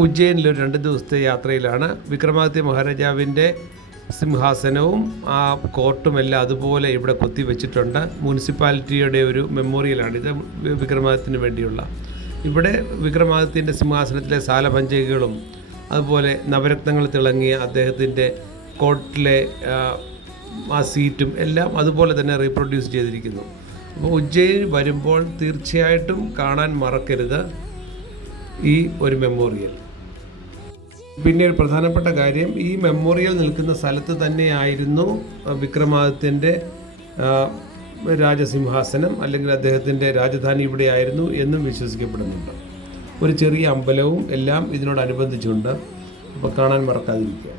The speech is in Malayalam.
ഉജ്ജയിനിലൊരു 2 ദിവസത്തെ യാത്രയിലാണ്. വിക്രമാദിത്യ മഹാരാജാവിൻ്റെ സിംഹാസനവും ആ കോർട്ടും എല്ലാം അതുപോലെ ഇവിടെ കൊത്തിവെച്ചിട്ടുണ്ട്. മുനിസിപ്പാലിറ്റിയുടെ ഒരു മെമ്മോറിയലാണിത്, വിക്രമാദിത്യന് വേണ്ടിയുള്ള. ഇവിടെ വിക്രമാദിത്യൻ്റെ സിംഹാസനത്തിലെ സാലഭഞ്ജികകളും അതുപോലെ നവരത്നങ്ങൾ തിളങ്ങിയ അദ്ദേഹത്തിൻ്റെ കോർട്ടിലെ ആ സീറ്റും എല്ലാം അതുപോലെ തന്നെ റീപ്രൊഡ്യൂസ് ചെയ്തിരിക്കുന്നു. അപ്പോൾ ഉജ്ജയിൻ വരുമ്പോൾ തീർച്ചയായിട്ടും കാണാൻ മറക്കരുത് ഈ ഒരു മെമ്മോറിയൽ. പിന്നെ ഒരു പ്രധാനപ്പെട്ട കാര്യം, ഈ മെമ്മോറിയൽ നിൽക്കുന്ന സ്ഥലത്ത് തന്നെയായിരുന്നു വിക്രമാദിത്യൻ്റെ രാജസിംഹാസനം, അല്ലെങ്കിൽ അദ്ദേഹത്തിൻ്റെ രാജധാനി ഇവിടെയായിരുന്നു എന്നും വിശ്വസിക്കപ്പെടുന്നുണ്ട്. ഒരു ചെറിയ അമ്പലവും എല്ലാം ഇതിനോടനുബന്ധിച്ചുണ്ട്. അപ്പോൾ കാണാൻ മറക്കാതിരിക്കുക.